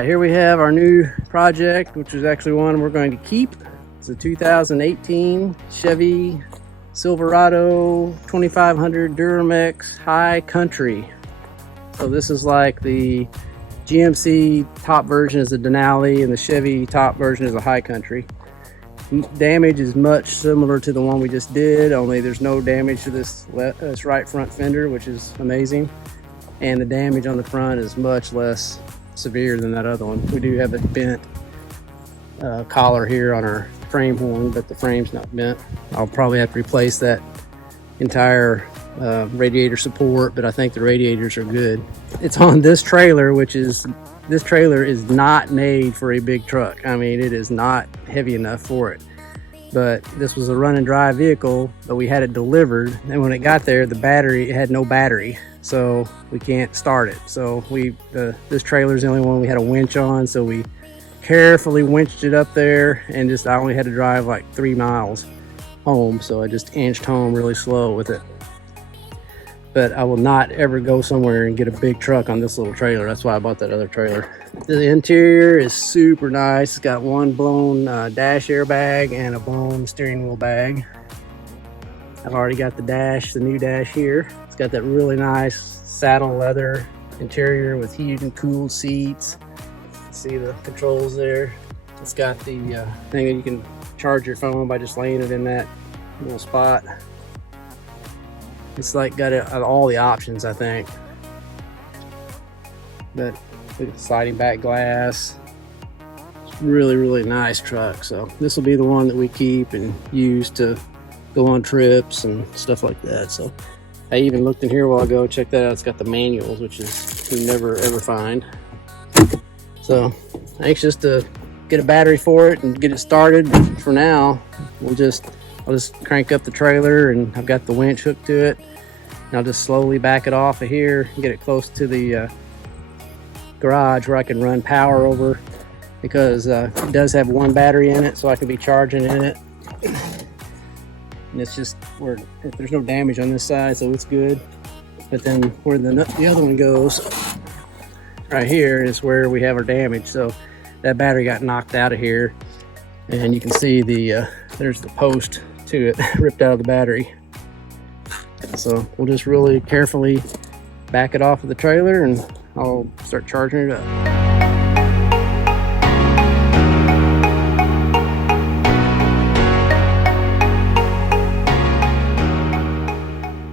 right, here we have our new project, which is actually one we're going to keep. It's a 2018 Chevy Silverado 2500 Duramax High Country. So this is like the GMC top version is a Denali and the Chevy top version is a High Country. Damage is much similar to the one we just did, only there's no damage to this right front fender, which is amazing. And the damage on the front is much less severe than that other one. We do have a bent collar here on our frame horn, but the frame's not bent. I'll probably have to replace that entire radiator support, but I think the radiators are good. It's on this trailer, this trailer is not made for a big truck. I mean, it is not heavy enough for it. But this was a run and drive vehicle, but we had it delivered. And when it got there, it had no battery. So we can't start it. So this trailer is the only one we had a winch on. So we carefully winched it up there and I only had to drive like 3 miles home. So I just inched home really slow with it. But I will not ever go somewhere and get a big truck on this little trailer. That's why I bought that other trailer. The interior is super nice. It's got one blown dash airbag and a blown steering wheel bag. I've already got the new dash here. It's got that really nice saddle leather interior with heated and cooled seats. See the controls there. It's got the thing that you can charge your phone by just laying it in that little spot. It's like got all the options, I think. But look at the sliding back glass. It's really, really nice truck. So this will be the one that we keep and use to go on trips and stuff like that. So I even looked in here a while ago, check that out. It's got the manuals, which is you never ever find. So anxious to get a battery for it and get it started. But for now, I'll just crank up the trailer and I've got the winch hooked to it. And I'll just slowly back it off of here and get it close to the garage where I can run power over, because it does have one battery in it, so I can be charging in it. And it's just where there's no damage on this side, so it's good. But then where the other one goes, right here, is where we have our damage. So that battery got knocked out of here, and you can see there's the post to it ripped out of the battery. So we'll just really carefully back it off of the trailer and I'll start charging it up.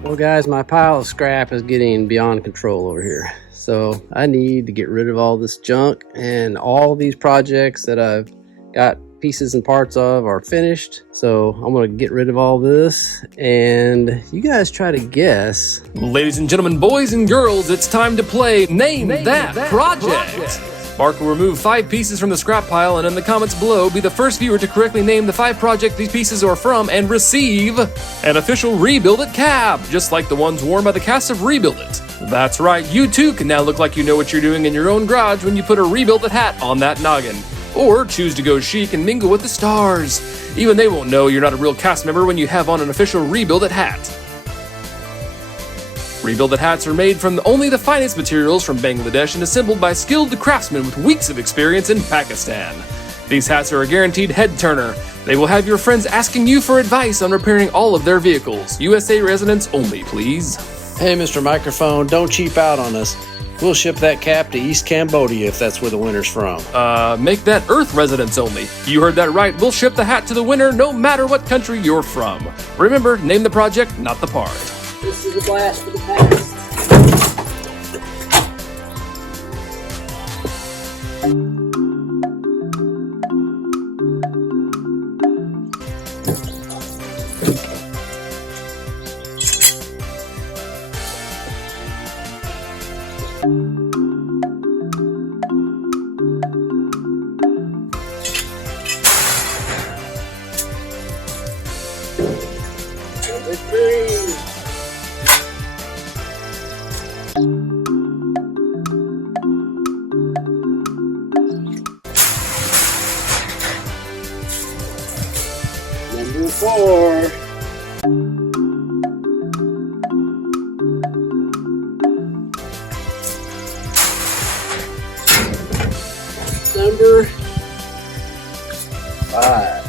Well guys, my pile of scrap is getting beyond control over here. So I need to get rid of all this junk, and all these projects that I've got pieces and parts of are finished. So I'm gonna get rid of all this, and you guys try to guess. Ladies and gentlemen, boys and girls, it's time to play Name That Project. Mark will remove 5 pieces from the scrap pile, and in the comments below, be the first viewer to correctly name the 5 projects these pieces are from and receive an official Rebuild It cab, just like the ones worn by the cast of Rebuild It. That's right, you too can now look like you know what you're doing in your own garage when you put a Rebuild It hat on that noggin. Or choose to go chic and mingle with the stars. Even they won't know you're not a real cast member when you have on an official Rebuild It hat. Rebuild It hats are made from only the finest materials from Bangladesh and assembled by skilled craftsmen with weeks of experience in Pakistan. These hats are a guaranteed head turner. They will have your friends asking you for advice on repairing all of their vehicles. USA residents only, please. Hey, Mr. Microphone, don't cheap out on us. We'll ship that cap to East Cambodia if that's where the winner's from. Make that Earth residents only. You heard that right. We'll ship the hat to the winner no matter what country you're from. Remember, name the project, not the part. This is a blast for the past. Number 3. Number 4. number 5.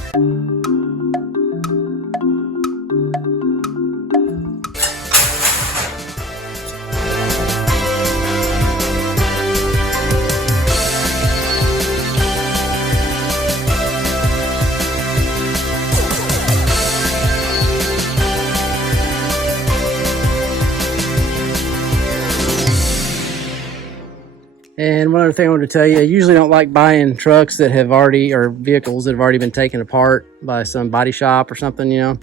And one other thing I wanted to tell you, I usually don't like buying trucks that have already, or vehicles that have already been taken apart by some body shop or something, you know.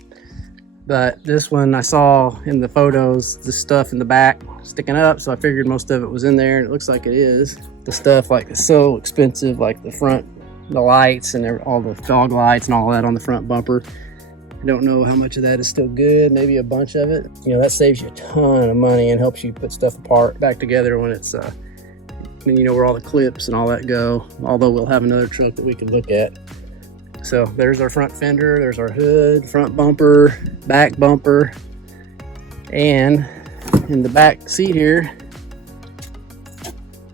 But this one I saw in the photos, the stuff in the back sticking up, so I figured most of it was in there, and it looks like it is. The stuff like is so expensive, like the front, the lights and all the fog lights and all that on the front bumper. I don't know how much of that is still good, maybe a bunch of it. You know, that saves you a ton of money and helps you put stuff apart, back together when it's and you know where all the clips and all that go, although we'll have another truck that we can look at. So there's our front fender, there's our hood, front bumper, back bumper, and in the back seat here,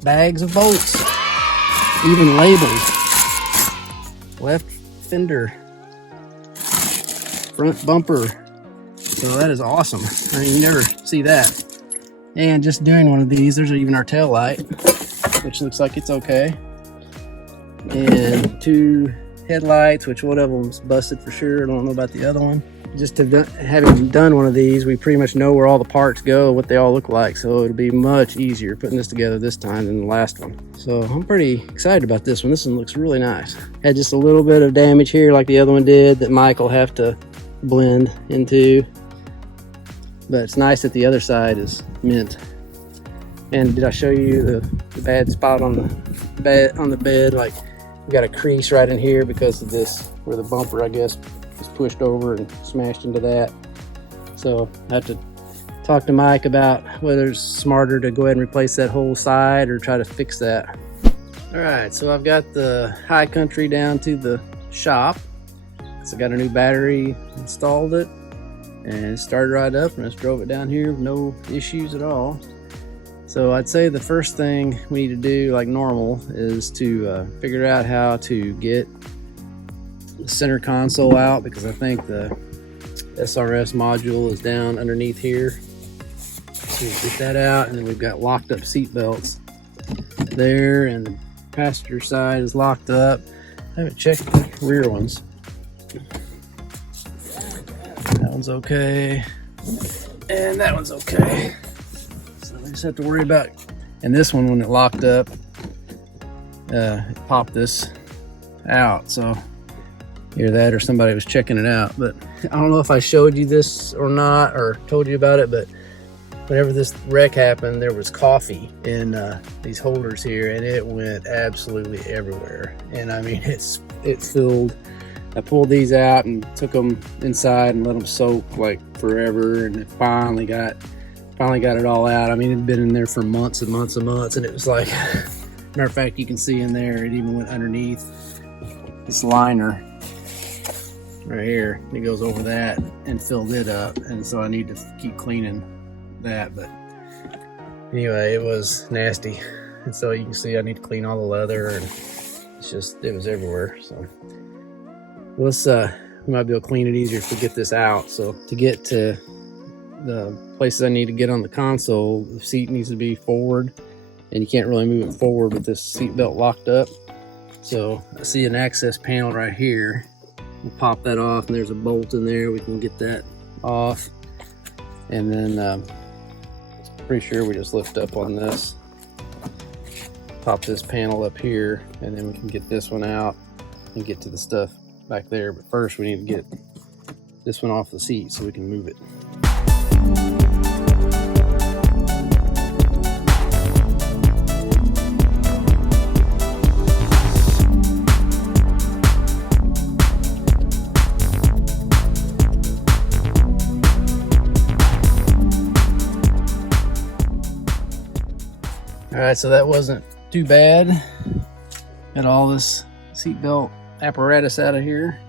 bags of bolts, even labeled. Left fender, front bumper. So that is awesome. I mean, you never see that. And just doing one of these, there's even our tail light, which looks like it's okay. And 2 headlights, which one of them's busted for sure. I don't know about the other one. Just having done one of these, we pretty much know where all the parts go, what they all look like. So it'll be much easier putting this together this time than the last one. So I'm pretty excited about this one. This one looks really nice. Had just a little bit of damage here like the other one did that Mike will have to blend into. But it's nice that the other side is mint. And did I show you the bad spot on the bed? Like, we got a crease right in here because of this, where the bumper, I guess, was pushed over and smashed into that. So I have to talk to Mike about whether it's smarter to go ahead and replace that whole side or try to fix that. All right, so I've got the High Country down to the shop. So I got a new battery, installed it, and it started right up, and I just drove it down here with no issues at all. So I'd say the first thing we need to do, like normal, is to figure out how to get the center console out, because I think the SRS module is down underneath here. So get that out, and then we've got locked up seat belts there, and the passenger side is locked up. I haven't checked the rear ones. That one's okay, and that one's okay. So we just have to worry about, and this one, when it locked up, it popped this out. So either that or somebody was checking it out. But I don't know if I showed you this or not, or told you about it, but whenever this wreck happened, there was coffee in these holders here, and it went absolutely everywhere. And I mean, it filled. I pulled these out and took them inside and let them soak like forever, and it finally got it all out. I mean, it had been in there for months and months and months, and it was like, matter of fact, you can see in there, it even went underneath this liner right here. It goes over that and filled it up, and so I need to keep cleaning that. But anyway, it was nasty, and so you can see I need to clean all the leather, and it was everywhere. So let's we might be able to clean it easier if we get this out. So to get to the places I need to get on the console, the seat needs to be forward, and you can't really move it forward with this seat belt locked up. So I see an access panel right here. We'll pop that off, and there's a bolt in there. We can get that off, and then pretty sure we just lift up on this, pop this panel up here, and then we can get this one out and get to the stuff back there. But first we need to get this one off the seat so we can move it. All right, so that wasn't too bad. Got all this seatbelt apparatus out of here,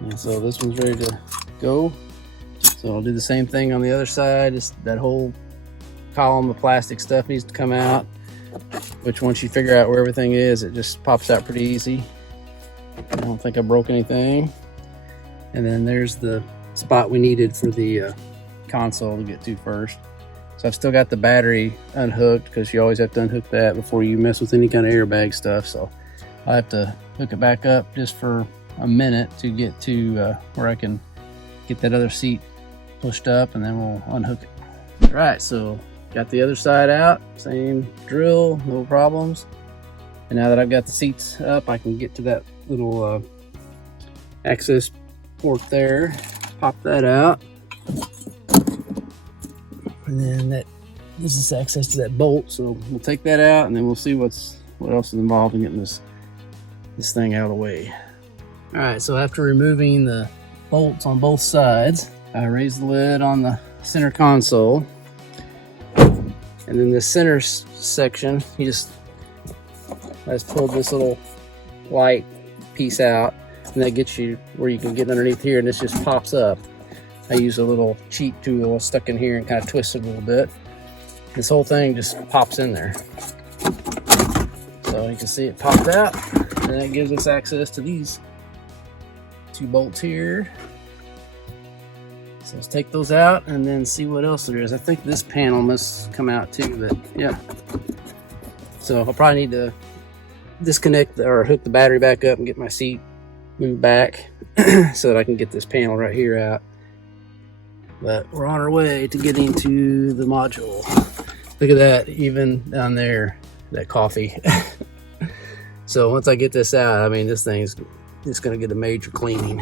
and so this one's ready to go. So I'll do the same thing on the other side. Just that whole column of plastic stuff needs to come out. which once you figure out where everything is, it just pops out pretty easy. I don't think I broke anything. And then there's the spot we needed for the console to get to first. So I've still got the battery unhooked, because you always have to unhook that before you mess with any kind of airbag stuff. So I have to hook it back up just for a minute to get to where I can get that other seat pushed up, and then we'll unhook it. All right, so got the other side out, same drill, no problems. And now that I've got the seats up, I can get to that little access port there, pop that out. And then this is access to that bolt, so we'll take that out, and then we'll see what else is involved in getting this thing out of the way. All right, so after removing the bolts on both sides, I raised the lid on the center console, and then the center section, I just pulled this little light piece out, and that gets you where you can get underneath here, and this just pops up. I use a little cheat tool stuck in here and kind of twist it a little bit. This whole thing just pops in there. So you can see it popped out, and that gives us access to these two bolts here. So let's take those out and then see what else there is. I think this panel must come out too, but yeah. So I'll probably need to disconnect or hook the battery back up and get my seat moved back so that I can get this panel right here out. But we're on our way to getting to the module. Look at that, even down there, that coffee. So once I get this out, I mean, this thing's just gonna get a major cleaning.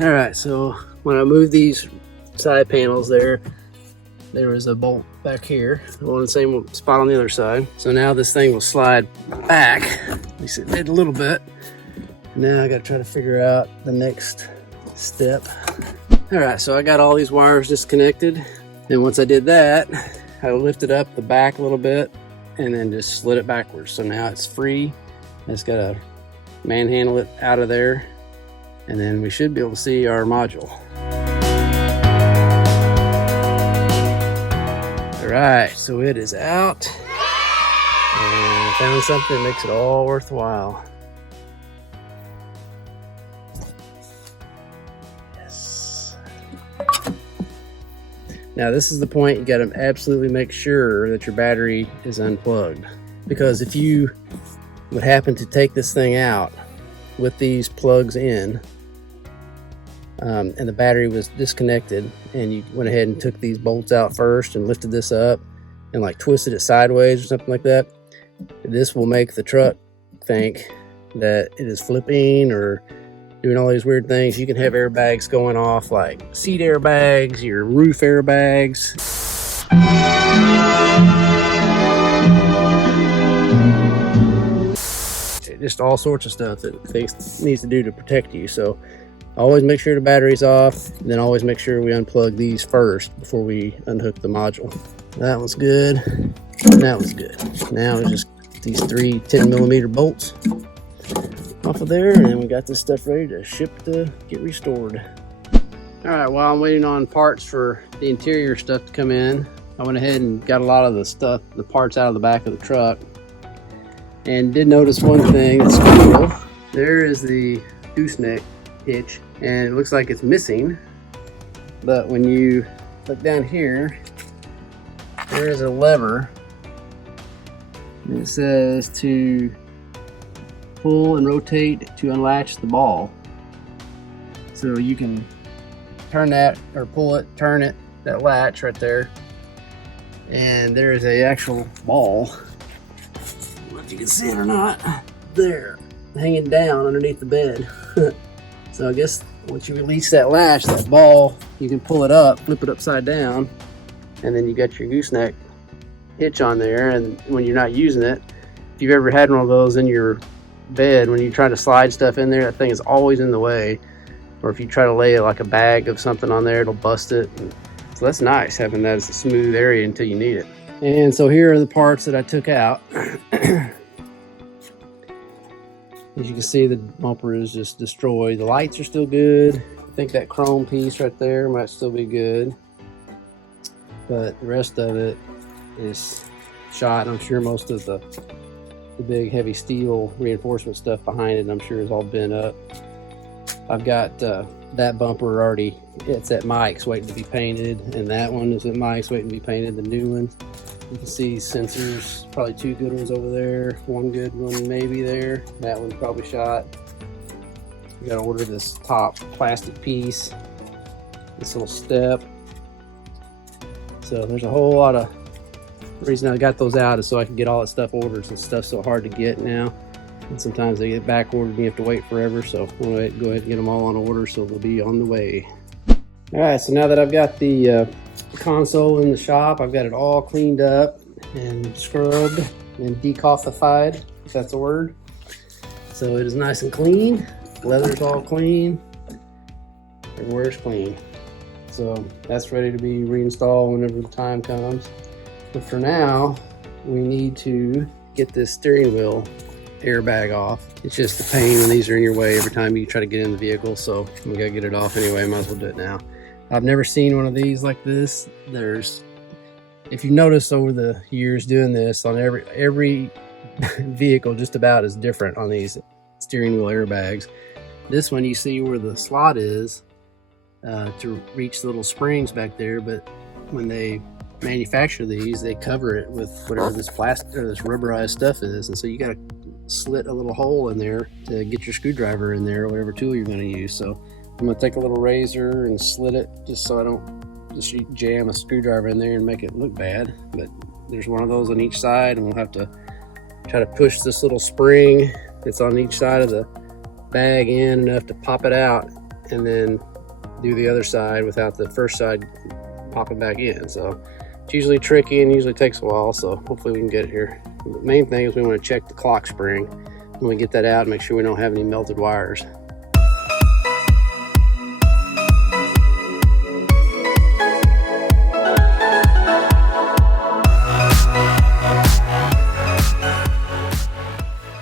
All right, so when I move these side panels there was a bolt back here, on the same spot on the other side. So now this thing will slide back. At least it did a little bit. Now I gotta try to figure out the next step. All right, so I got all these wires disconnected. And once I did that, I lifted up the back a little bit and then just slid it backwards. So now it's free. I just gotta manhandle it out of there, and then we should be able to see our module. All right, so it is out, and I found something that makes it all worthwhile. Yes. Now this is the point you got to absolutely make sure that your battery is unplugged, because if you would happen to take this thing out with these plugs in, and the battery was disconnected, and you went ahead and took these bolts out first and lifted this up and like twisted it sideways or something like that, this will make the truck think that it is flipping or doing all these weird things. You can have airbags going off, like seat airbags, your roof airbags. Just all sorts of stuff that things needs to do to protect you. So always make sure the battery's off, and then always make sure we unplug these first before we unhook the module. That was good, and that was good. Now it's just these three 10mm bolts off of there, and then we got this stuff ready to ship to get restored. All right, while I'm waiting on parts for the interior stuff to come in, I went ahead and got a lot of the parts out of the back of the truck, and did notice one thing that's cool. There is the gooseneck hitch, and it looks like it's missing, but when you look down here, there is a lever, and it says to pull and rotate to unlatch the ball. So you can turn that, or pull it, turn it, that latch right there, and there is a actual ball, I don't know if you can see it or not, there, hanging down underneath the bed. So I guess once you release that latch, that ball, you can pull it up, flip it upside down, and then you got your gooseneck hitch on there. And when you're not using it, if you've ever had one of those in your bed, when you try to slide stuff in there, that thing is always in the way. Or if you try to lay like a bag of something on there, it'll bust it. And so that's nice, having that as a smooth area until you need it. And so here are the parts that I took out. As you can see, the bumper is just destroyed. The lights are still good. I think that chrome piece right there might still be good, but the rest of it is shot. I'm sure most of the big heavy steel reinforcement stuff behind it, I'm sure, is all bent up. I've got that bumper already, it's at Mike's waiting to be painted, and that one is at Mike's waiting to be painted, the new one. You can see sensors, probably 2 good ones over there, 1 good one maybe there. That one's probably shot. We gotta order this top plastic piece, this little step. So there's a whole lot of reason I got those out is so I can get all that stuff ordered, since stuff's so hard to get now. And sometimes they get back ordered and you have to wait forever. So I'm gonna go ahead and get them all on order, so they'll be on the way. All right, so now that I've got the console in the shop, I've got it all cleaned up and scrubbed and decoffified, if that's a word. So it is nice and clean. Leather's all clean. Everywhere's clean. So that's ready to be reinstalled whenever the time comes. But for now, we need to get this steering wheel airbag off. It's just a pain when these are in your way every time you try to get in the vehicle, so we gotta get it off anyway. Might as well do it now. I've never seen one of these like this. If you notice over the years doing this, on every vehicle just about is different on these steering wheel airbags. This one, you see where the slot is to reach the little springs back there, but when they manufacture these, they cover it with whatever this plastic or this rubberized stuff is, and so you got to slit a little hole in there to get your screwdriver in there or whatever tool you're going to use. So I'm going to take a little razor and slit it just so I don't just jam a screwdriver in there and make it look bad. But there's one of those on each side, and we'll have to try to push this little spring that's on each side of the bag in enough to pop it out, and then do the other side without the first side popping back in. So it's usually tricky and usually takes a while, so hopefully we can get it here. The main thing is we want to check the clock spring when we get that out and make sure we don't have any melted wires.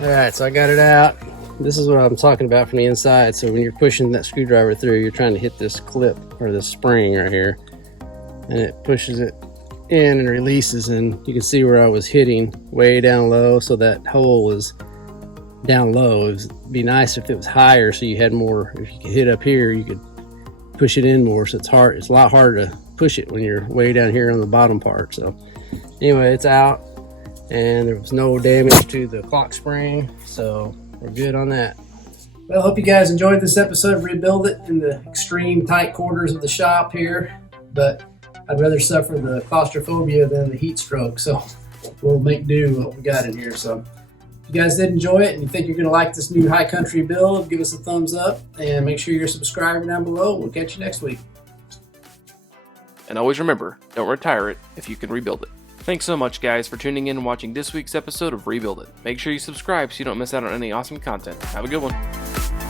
Alright, so I got it out. This is what I'm talking about from the inside. So when you're pushing that screwdriver through, you're trying to hit this clip or this spring right here, and it pushes it in and releases, and you can see where I was hitting way down low, so that hole is down low. It would be nice if it was higher, so you had more. If you could hit up here, you could push it in more. So it's a lot harder to push it when you're way down here on the bottom part. So anyway, it's out, and there was no damage to the clock spring, so we're good on that. Well, I hope you guys enjoyed this episode of Rebuild It in the extreme tight quarters of the shop here, but I'd rather suffer the claustrophobia than the heat stroke, so we'll make do what we got in here. So if you guys did enjoy it and you think you're going to like this new high country build, give us a thumbs up and make sure you're subscribed down below. We'll catch you next week. And always remember, don't retire it if you can rebuild it. Thanks so much, guys, for tuning in and watching this week's episode of Rebuild It. Make sure you subscribe so you don't miss out on any awesome content. Have a good one.